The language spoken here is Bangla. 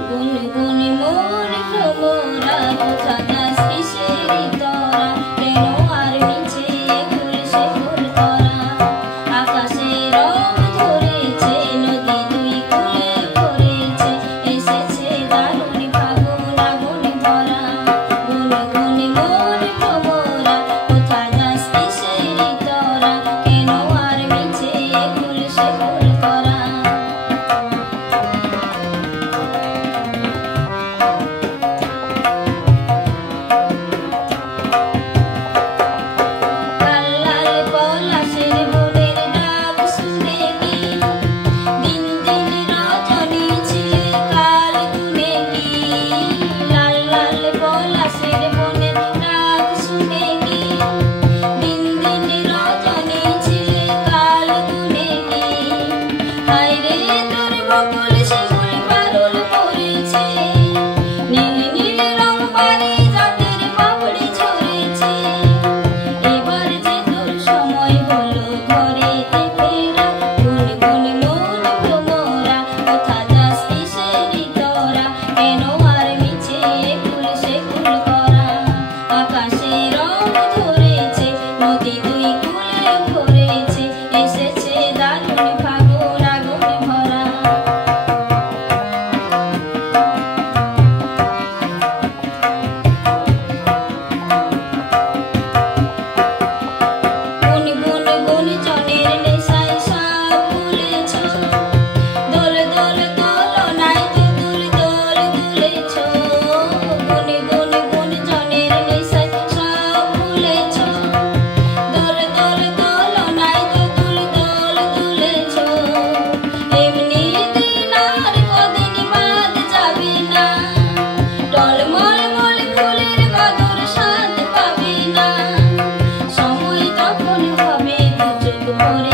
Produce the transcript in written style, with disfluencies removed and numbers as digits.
গুনগুনি মন ভ্রমরা কোথা যাস কিসেরি তোরা কেন আর মিছে ফুল সে ফুল তোরা আকাশে রং ধরেছে নদী দুই কুলে ভরেছে এসেছে দারুণ ফাগুন আগুন ভরা গুনগুনি মন ভ্রমরা কোথা যাস কিসেরি তোরা কেন আর মিছে ফুল সে ফুল তোরা সময় তখন হবে দুচোখ ভরে